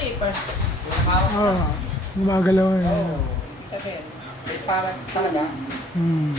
Hindi, first. Pinakawak na. Ah, gumagalaw eh. Oo. Ibig sabihin, may power talaga. Hmm.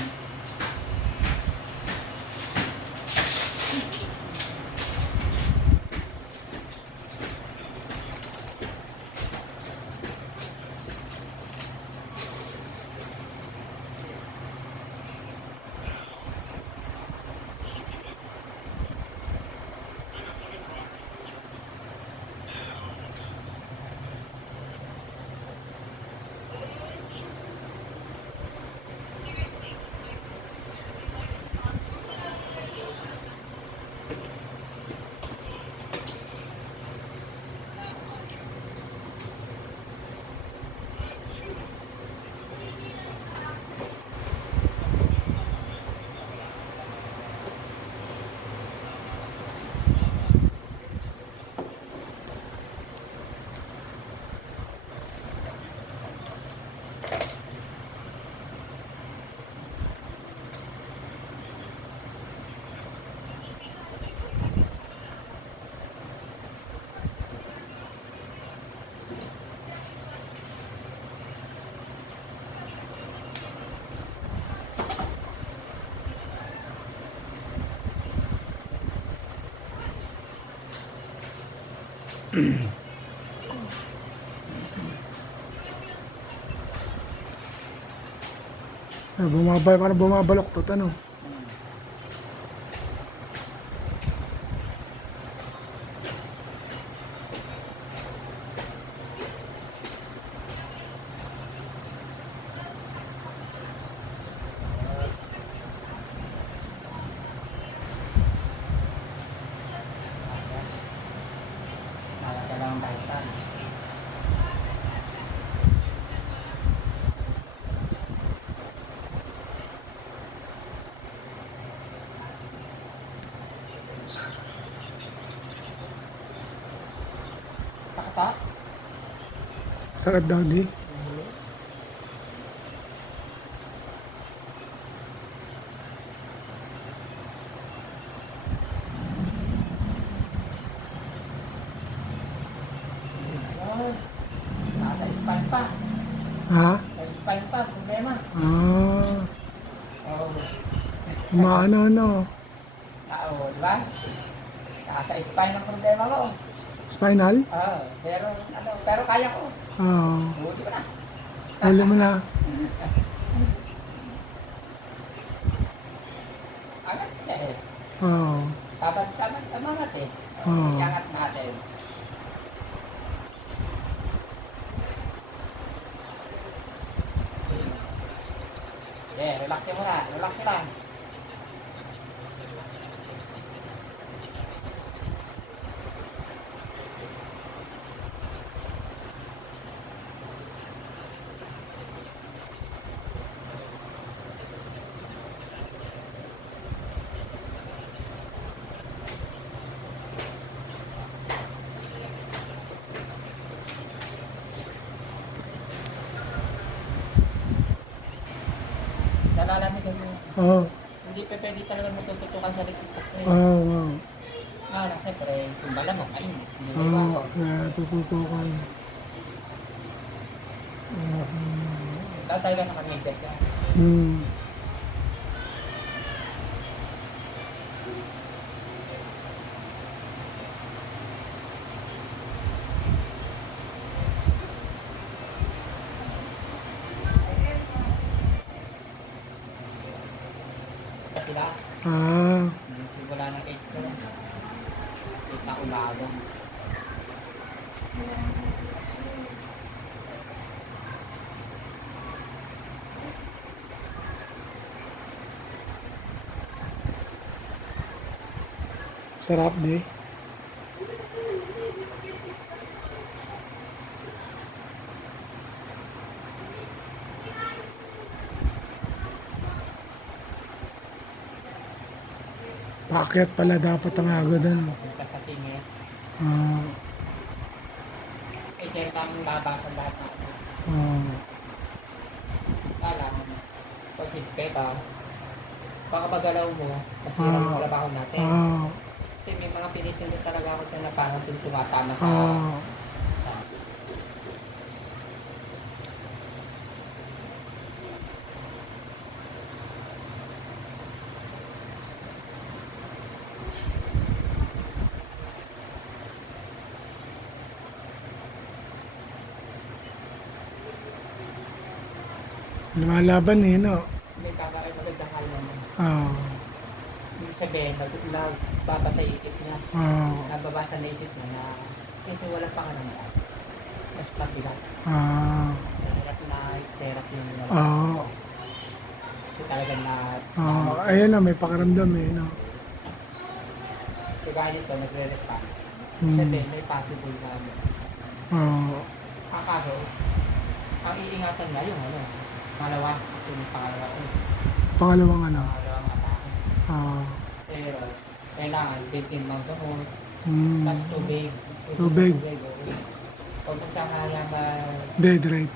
Parang bumabaloktot ano. Dalawang Titan. Pakata? Sakit daw di. Ayun. Nasa spine pa. Ha? Sa spine pa, problema. Ah, Oo. maano ano. Oo, di ba? Nasa spine ang problema ko. Spinal? Oo, pero kaya ko. Oo. Buti ko na. Huli mo na. Angat siya eh. Oo. Tabad-tabad tamangat eh. Oo. Iangat natin. Okay, relax mo na. Relax lang. Nalalamigan mo. Oo. Hindi pa pwede talaga matututukan sa likod ko. Oo. Oo. Lang, siyempre, yung bala mo, mainit. Hindi mo Oo. iwasan. Tututukan. Ikaw talaga nakamedyas ka. Hmm. Kasi lahat, Ah. simula ng 8 ko lang. 8 na umaga. Sarap di. Paakyat pala dapat ang aga doon. Punta sa singit. Ah. Eh, kaya kami labasan lahat natin. Ah. Kala mo, posible ka. Baka magalaw mo, masira yung trabaho natin. Ah. Kasi may mga pinipindot talaga ako na parang tumatama sa... Ah. sa Lumalaban eh, no? May kakain magandang hal naman. Oo. Ibig sabihin, nagbaba sa isip niya. Oo. Nababasa na isip niya na kasi wala pa ka naman. Mas pabigat. Hirap na therapy yung nila. Oo. Kasi talagang na... Oo. Ayun na, may pakaramdam eh, no? Kaya nito, nagre-respond. Hmm. Sabihin, may possible na ano. Oo. Kaso, ang iingatan nga yung ano, pangalawa, yung pangalawa, Pangalawang ano? pangalawang atake. Oo. Pero, kailangan, bitin mang gamot, Hmm. tapos tubig. Tubig. Oo. Huwag mo siya kaya Dead rate.